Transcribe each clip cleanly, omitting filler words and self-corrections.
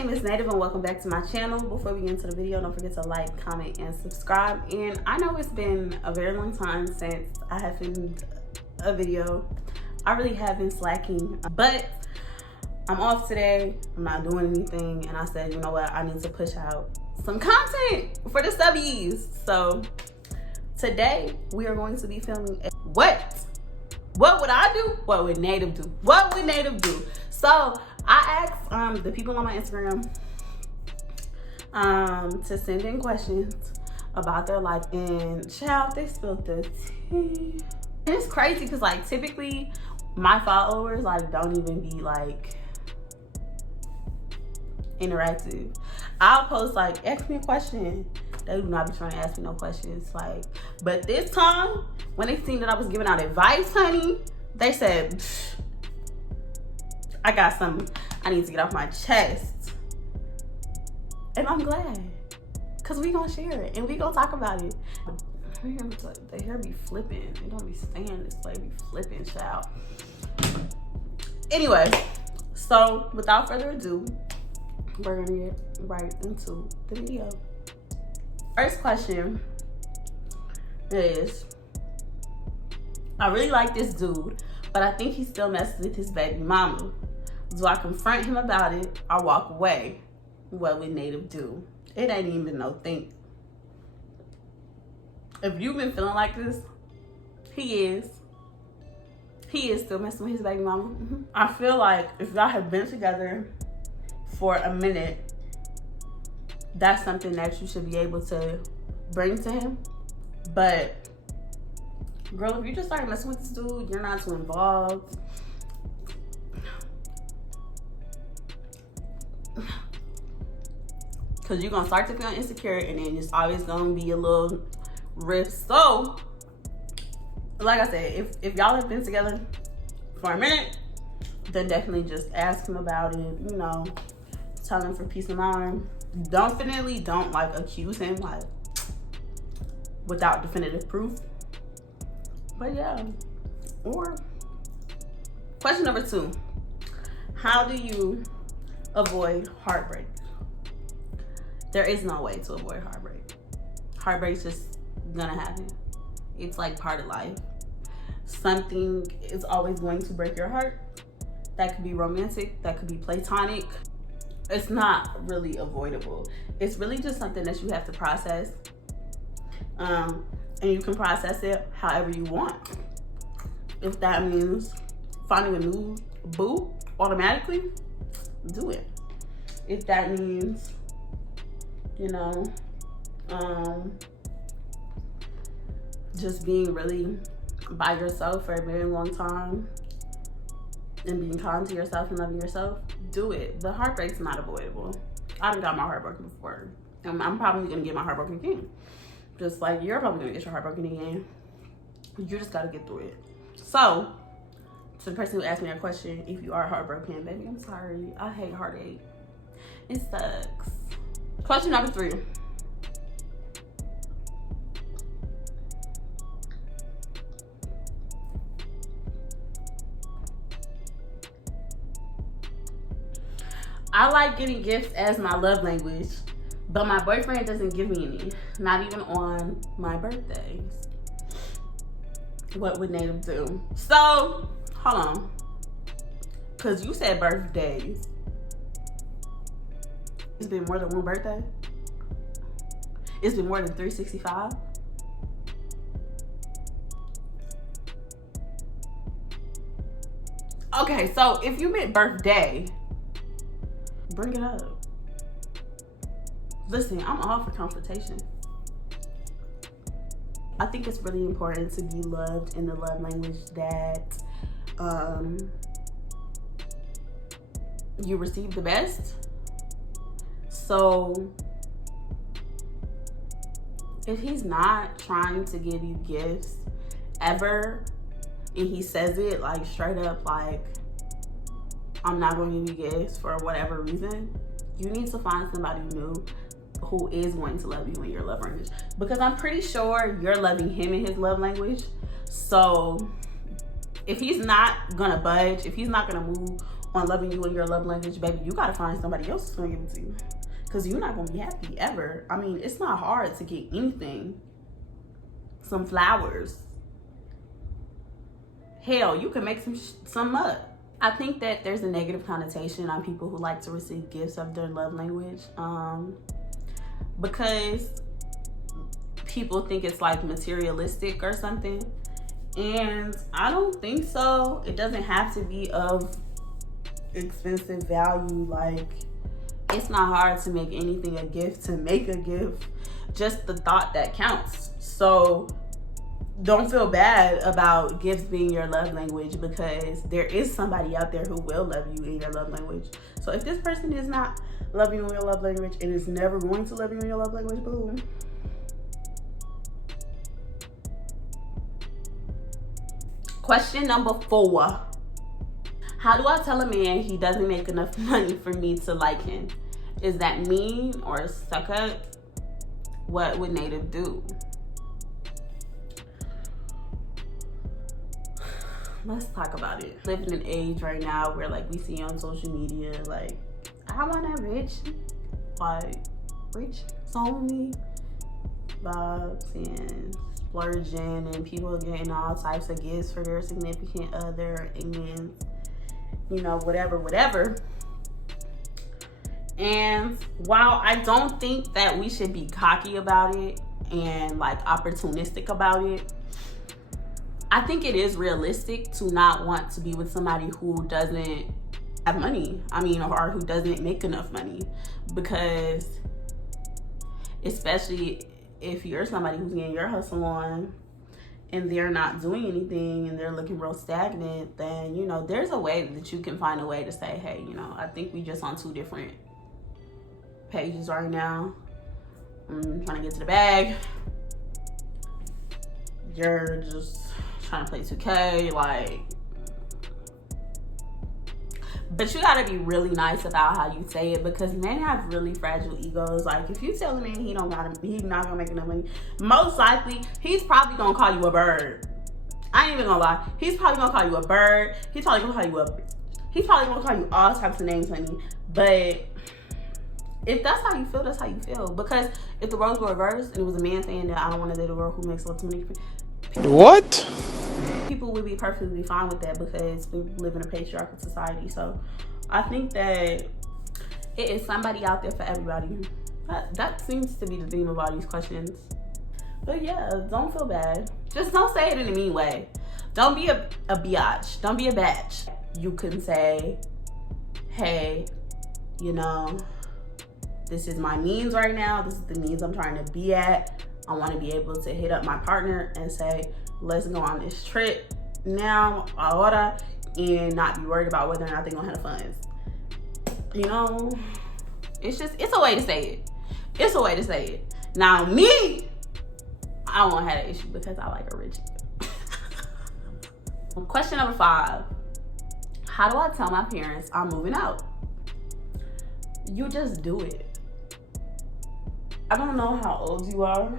name is Native and welcome back to my channel. Before we get into the video, don't forget to like, comment, and subscribe. And I know it's been a very long time since I have filmed a video. I really have been slacking, but I'm off today. I'm not doing anything, and I said, you know what, I need to push out some content for the subbies. So today we are going to be filming a what would I do? What would Native do? What would Native do? So I asked the people on my Instagram to send in questions about their life, and child, they spilled the tea. And it's crazy because like typically my followers like don't even be like interactive. I'll post like, ask me a question. They do not be trying to ask me no questions. Like, but this time when they seen that I was giving out advice, honey, they said, I got something I need to get off my chest. And I'm glad, because we gonna share it and we gonna talk about it. The hair be flipping. They don't be staying this way, be flipping, child. Anyway, so without further ado, we're gonna get right into the video. First question is, I really like this dude, but I think he still messes with his baby mama. Do I confront him about it or walk away? What would Native do? It ain't even no think. If you've been feeling like this, he is still messing with his baby mama. I feel like if y'all have been together for a minute, that's something that you should be able to bring to him. But girl, if you just start messing with this dude, you're not too involved. Because you're gonna start to feel insecure, and then it's always gonna be a little rift. So like I said, if y'all have been together for a minute, then definitely just ask him about it, you know, tell him for peace of mind. Definitely don't like accuse him like without definitive proof. But yeah. Or question number 2, how do you avoid heartbreak? There is no way to avoid heartbreak. Heartbreak's just gonna happen. It's like part of life. Something is always going to break your heart. That could be romantic, that could be platonic. It's not really avoidable. It's really just something that you have to process. And you can process it however you want. If that means finding a new boo automatically, do it. If that means, you know, just being really by yourself for a very long time and being kind to yourself and loving yourself, do it. The heartbreak's not avoidable. I done got my heart broken before. I'm probably gonna get my heart broken again. Just like you're probably gonna get your heart broken again. You just gotta get through it. So, to the person who asked me that question, if you are heartbroken, baby, I'm sorry. I hate heartache. It sucks. Question number 3. I like getting gifts as my love language, but my boyfriend doesn't give me any, not even on my birthdays. What would Native do? So, hold on. Because you said birthdays. It's been more than one birthday? It's been more than 365? Okay, so if you meant birthday, bring it up. Listen, I'm all for confrontation. I think it's really important to be loved in the love language that you receive the best. So if he's not trying to give you gifts ever, and he says it like straight up, like, I'm not going to give you gifts for whatever reason, you need to find somebody new who is going to love you in your love language. Because I'm pretty sure you're loving him in his love language. So if he's not gonna budge, if he's not gonna move on loving you and your love language, baby, you gotta find somebody else who's gonna give it to you. Because you're not gonna be happy ever. I mean, it's not hard to get anything. Some flowers. Hell, you can make some up. I think that there's a negative connotation on people who like to receive gifts of their love language, because people think it's like materialistic or something, and I don't think so. It doesn't have to be of expensive value. Like, it's not hard to make anything a gift, to make a gift. Just the thought that counts. So don't feel bad about gifts being your love language, because there is somebody out there who will love you in your love language. So if this person is not loving you in your love language and is never going to love you in your love language, boom. Question number 4. How do I tell a man he doesn't make enough money for me to like him? Is that mean or suck up? What would Native do? Let's talk about it. Live in an age right now where, like, we see on social media, like, I want that rich, like, rich only vibes and splurging, and people getting all types of gifts for their significant other, and, you know, whatever. And while I don't think that we should be cocky about it and, like, opportunistic about it, I think it is realistic to not want to be with somebody who doesn't have money. I mean, or who doesn't make enough money. Because especially if you're somebody who's getting your hustle on and they're not doing anything and they're looking real stagnant, then, you know, there's a way that you can find a way to say, hey, you know, I think we just on 2 different pages right now. I'm trying to get to the bag. You're just trying to play 2K, like. But you gotta be really nice about how you say it, because men have really fragile egos. Like, if you tell a man he's not gonna make enough money, most likely he's probably gonna call you a bird. I ain't even gonna lie. He's probably gonna call you a bird. He's probably gonna call you all types of names, honey. But if that's how you feel, that's how you feel. Because if the roles were reversed and it was a man saying that I don't want to date a girl who makes love to me, what? People would be perfectly fine with that, because we live in a patriarchal society. So I think that it is somebody out there for everybody. That seems to be the theme of all these questions. But yeah, don't feel bad. Just don't say it in a mean way. Don't be a biatch. Don't be a batch. You can say, hey, you know, this is my means right now. This is the means I'm trying to be at. I want to be able to hit up my partner and say, let's go on this trip now, ahora, and not be worried about whether or not they're going to have funds. You know, it's a way to say it. It's a way to say it. Now, me, I won't have an issue because I like a rich. Question number 5. How do I tell my parents I'm moving out? You just do it. I don't know how old you are,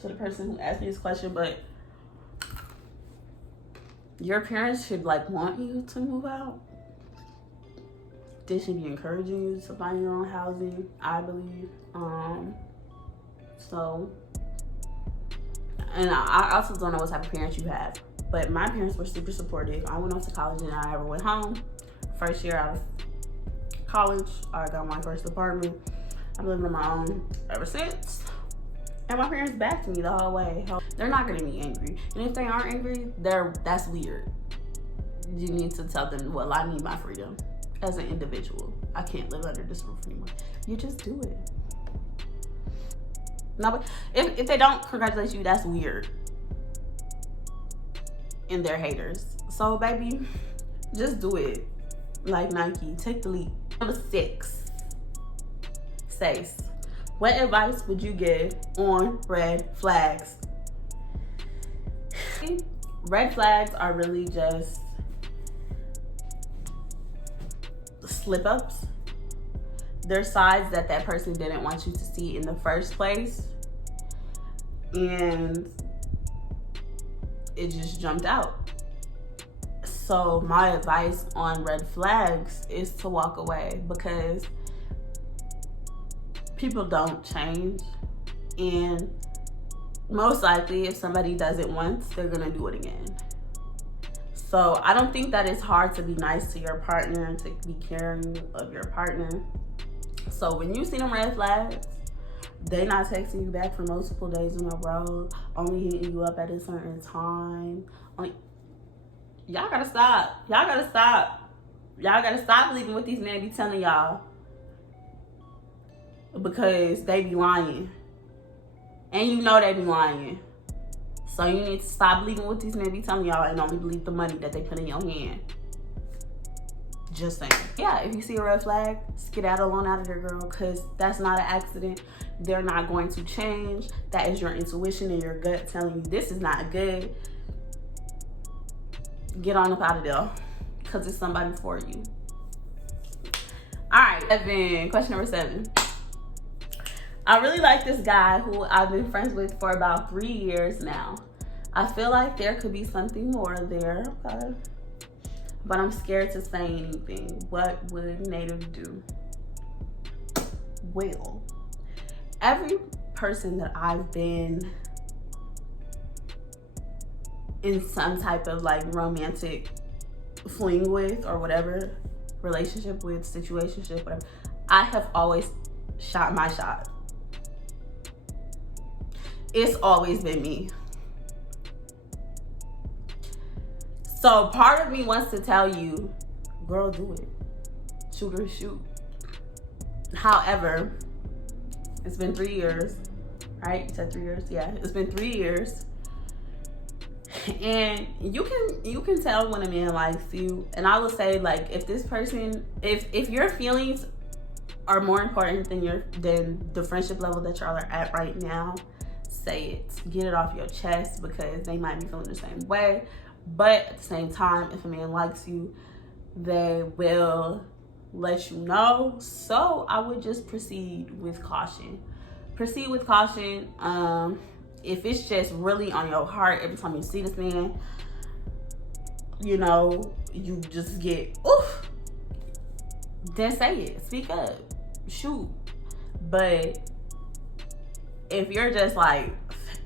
to the person who asked me this question, but your parents should, like, want you to move out. They should be encouraging you to find your own housing, I believe. So, and I also don't know what type of parents you have, but my parents were super supportive. I went off to college and I never went home. First year out of college, I got my first apartment. I've lived on my own ever since. And my parents backed me the whole way. They're not gonna be angry. And if they aren't angry, that's weird. You need to tell them, well, I need my freedom as an individual. I can't live under this roof anymore. You just do it. No, but if they don't congratulate you, that's weird. And they're haters. So, baby, just do it. Like Nike, take the leap. Number 6. Says, what advice would you give on red flags? Red flags are really just slip-ups. They're sides that person didn't want you to see in the first place, and it just jumped out. So my advice on red flags is to walk away, because people don't change, and most likely if somebody does it once, they're gonna do it again. So I don't think that it's hard to be nice to your partner and to be caring of your partner. So when you see them red flags, they not texting you back for multiple days in a row, only hitting you up at a certain time. Y'all gotta stop. Y'all gotta stop. Y'all gotta stop believing what these men be telling y'all, because they be lying. And you know they be lying. So you need to stop believing what these men be telling y'all and only believe the money that they put in your hand. Just saying. Yeah, if you see a red flag, skedaddle on out of there, girl, because that's not an accident. They're not going to change. That is your intuition and your gut telling you this is not good. Get on up out of there, because it's somebody for you. All right, question number 7. I really like this guy who I've been friends with for about 3 years now. I feel like there could be something more there, okay? But I'm scared to say anything. What would Native do? Well, every person that I've been in some type of like romantic fling with or whatever, relationship with, situationship, whatever, I have always shot my shot. It's always been me. So part of me wants to tell you, girl, do it. Shoot or shoot. However, it's been 3 years, right? You said 3 years? Yeah, it's been 3 years. And you can tell when a man likes you. And I would say, like, if this person, if your feelings are more important than the friendship level that y'all are at right now, say it. Get it off your chest, because they might be feeling the same way. But at the same time, if a man likes you, they will let you know. So I would just proceed with caution. Proceed with caution. If it's just really on your heart every time you see this man, you know, you just get oof, then say it. Speak up. Shoot. But if you're just like,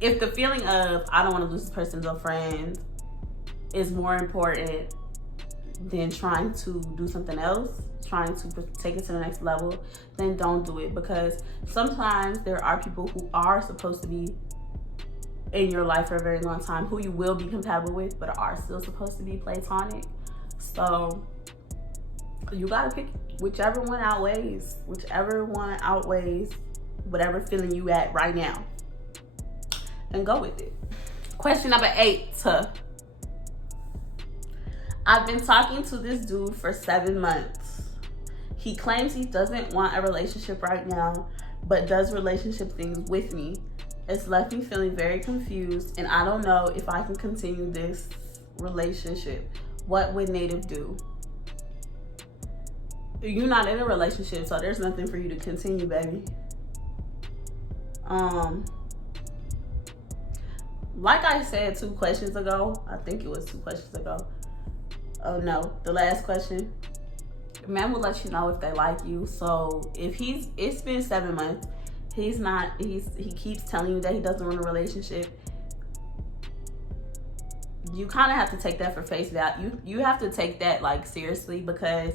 if the feeling of I don't want to lose this person as a friend is more important than trying to do something else, trying to take it to the next level, then don't do it. Because sometimes there are people who are supposed to be in your life for a very long time, who you will be compatible with, but are still supposed to be platonic. So you gotta pick whichever one outweighs whatever feeling you at right now, and go with it. Question number 8. I've been talking to this dude for 7 months. He claims he doesn't want a relationship right now, but does relationship things with me. It's left me feeling very confused, and I don't know if I can continue this relationship. What would Native do? You're not in a relationship, so there's nothing for you to continue, baby. Like I said 2 questions ago, I think it was 2 questions ago. Oh no, the last question. Man will let you know if they like you. So if it's been 7 months, he keeps telling you that he doesn't want a relationship. You kind of have to take that for face value. You have to take that like seriously, because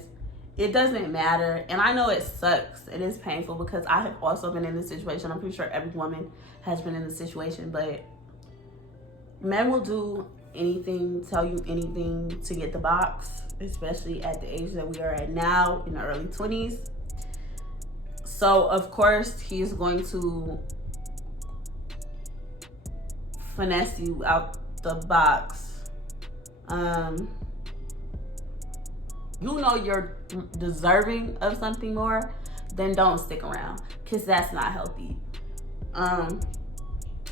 it doesn't matter. And I know it sucks. It is painful, because I have also been in this situation. I'm pretty sure every woman has been in this situation, but men will do anything, tell you anything to get the box, especially at the age that we are at now, in the early 20s. So of course he's going to finesse you out the box. You know you're deserving of something more, then don't stick around, because that's not healthy.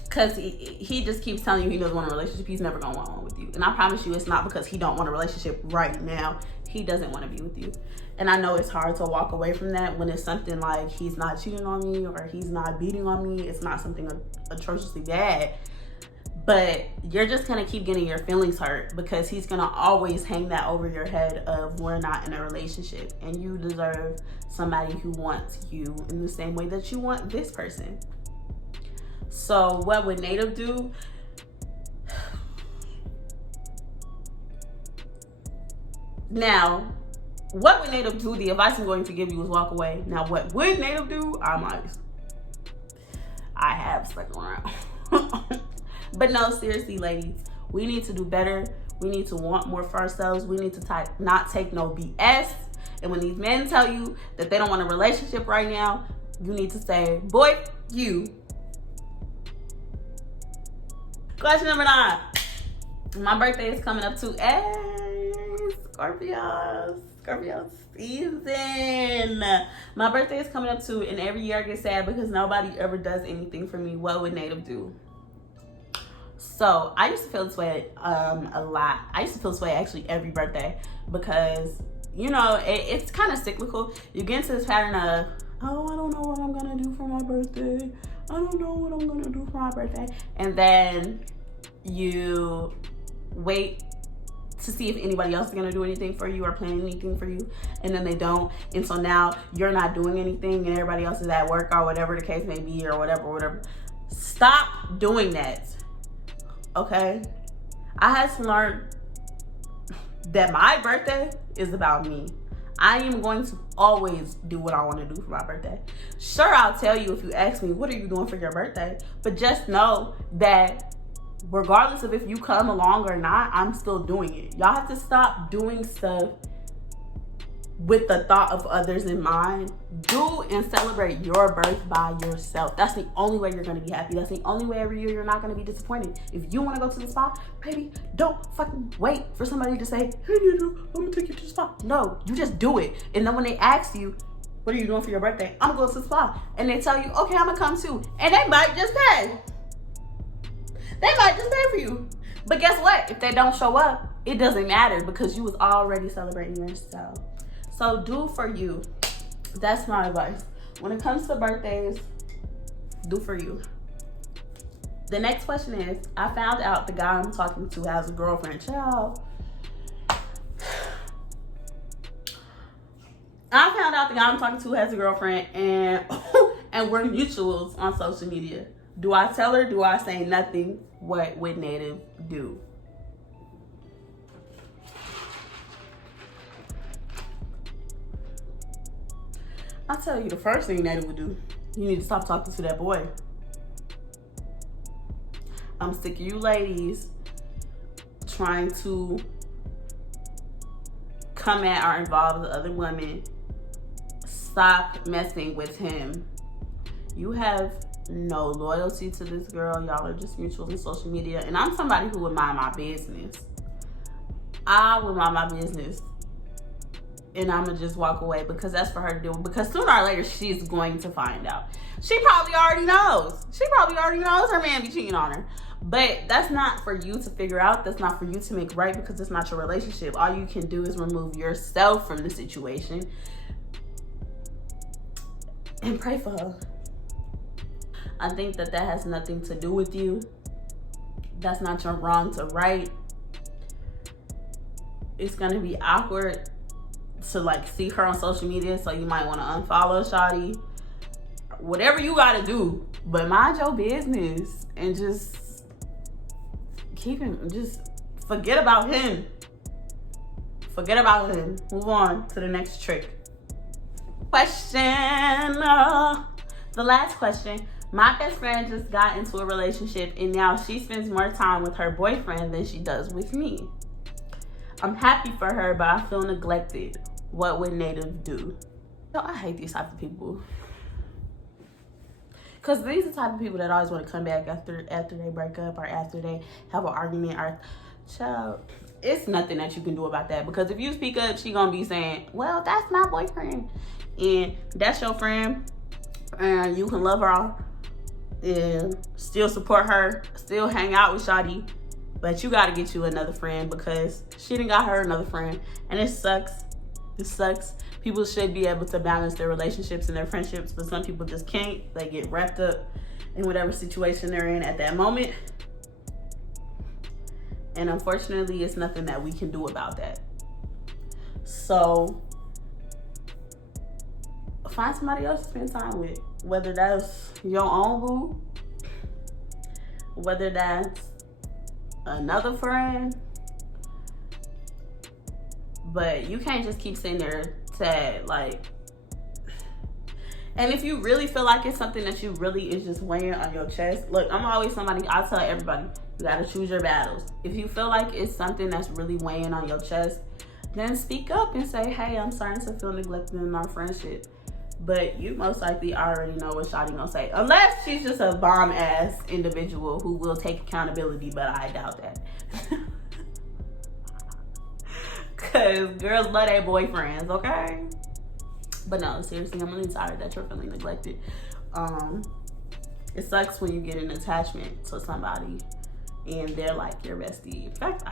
Because he just keeps telling you he doesn't want a relationship. He's never gonna want one with you. And I promise you, it's not because he don't want a relationship right now. He doesn't want to be with you. And I know it's hard to walk away from that when it's something like he's not cheating on me, or he's not beating on me. It's not something atrociously bad. But you're just gonna keep getting your feelings hurt because he's gonna always hang that over your head of we're not in a relationship, and you deserve somebody who wants you in the same way that you want this person. So what would Native do? Now, what would Native do? The advice I'm going to give you is walk away. Now, what would Native do? I have stuck around. But no, seriously, ladies, we need to do better. We need to want more for ourselves. We need to not take no BS. And when these men tell you that they don't want a relationship right now, you need to say, boy, you. Question number 9. My birthday is coming up too. Hey, Scorpio season. My birthday is coming up too, and every year I get sad because nobody ever does anything for me. What would Native do? So I used to feel this way a lot. I used to feel this way actually every birthday because, you know, it's kind of cyclical. You get into this pattern of, oh, I don't know what I'm going to do for my birthday. I don't know what I'm going to do for my birthday. And then you wait to see if anybody else is going to do anything for you or plan anything for you, and then they don't. And so now you're not doing anything and everybody else is at work or whatever the case may be or whatever. Stop doing that. Okay? I had to learn that my birthday is about me. I am going to always do what I want to do for my birthday. Sure, I'll tell you if you ask me, what are you doing for your birthday? But just know that regardless of if you come along or not, I'm still doing it. Y'all have to stop doing stuff with the thought of others in mind. Do and celebrate your birth by yourself. That's the only way you're going to be happy. That's the only way every year you're not going to be disappointed. If you want to go to the spa, baby, don't fucking wait for somebody to say, hey, I'm going to take you to the spa. No, you just do it. And then when they ask you, what are you doing for your birthday? I'm going to go to the spa. And they tell you, okay, I'm going to come too. And they might just pay. They might just pay for you. But guess what? If they don't show up, it doesn't matter because you was already celebrating yourself. So do for you. That's my advice. When it comes to birthdays, do for you. The next question is, I found out the guy I'm talking to has a girlfriend. Child. I found out the guy I'm talking to has a girlfriend and we're mutuals on social media. Do I tell her? Do I say nothing? What would Native do? I'll tell you the first thing Native would do. You need to stop talking to that boy. I'm sick of you ladies trying to come at or involve the other women. Stop messing with him. You have no loyalty to this girl. Y'all are just mutuals on social media. And I'm somebody who would mind my business. I would mind my business. And I'm going to just walk away because that's for her to do. Because sooner or later, she's going to find out. She probably already knows. She probably already knows her man be cheating on her. But that's not for you to figure out. That's not for you to make right because it's not your relationship. All you can do is remove yourself from the situation and pray for her. I think that has nothing to do with you. That's not your wrong to right. It's going to be awkward to like see her on social media, so you might want to unfollow shawty. Whatever you gotta do, but mind your business and just keep him. Just forget about him. Forget about him. Move on to the next trick. Question. The last question. My best friend just got into a relationship and now she spends more time with her boyfriend than she does with me. I'm happy for her, but I feel neglected. What would Native do? So I hate these type of people. Because these are the type of people that always want to come back after they break up or after they have an argument. Or, child, it's nothing that you can do about that. Because if you speak up, she going to be saying, well, that's my boyfriend. And that's your friend. And you can love her and still support her. Still hang out with shawty. But you got to get you another friend because she done got her another friend. And it sucks. It sucks. People should be able to balance their relationships and their friendships, but some people just can't. They get wrapped up in whatever situation they're in at that moment. And unfortunately, it's nothing that we can do about that. So find somebody else to spend time with, whether that's your own boo, whether that's another friend. But you can't just keep sitting there sad, like. And if you really feel like it's something that you really is just weighing on your chest, look, I'm always somebody, I tell everybody, you gotta choose your battles. If you feel like it's something that's really weighing on your chest, then speak up and say, hey, I'm starting to feel neglected in our friendship. But you most likely already know what Shawty gonna say. Unless she's just a bomb-ass individual who will take accountability, but I doubt that. Because girls love their boyfriends, okay? But no, seriously, I'm really tired that you're feeling neglected. It sucks when you get an attachment to somebody and they're like your bestie. In fact,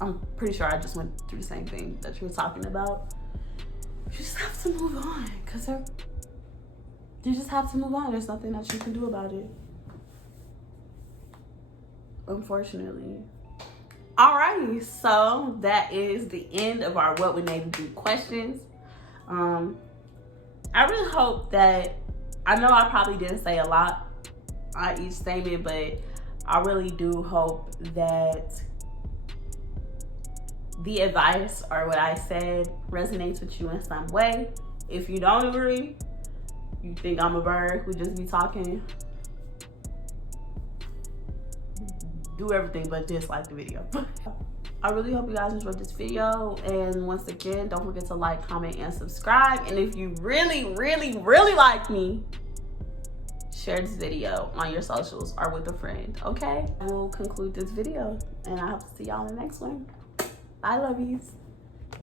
I'm pretty sure I just went through the same thing that you were talking about. You just have to move on, because you just have to move on. There's nothing that you can do about it, unfortunately. Alrighty, so that is the end of our What Would Navy Do questions. I really hope that, I know I probably didn't say a lot on each statement, but I really do hope that the advice or what I said resonates with you in some way. If you don't agree, you think I'm a bird who just be talking, do everything but dislike the video. I really hope you guys enjoyed this video, and once again, don't forget to like, comment, and subscribe. And if you really, really, really like me, share this video on your socials or with a friend, okay? I will conclude this video, and I hope to see y'all in the next one. Bye, lovies.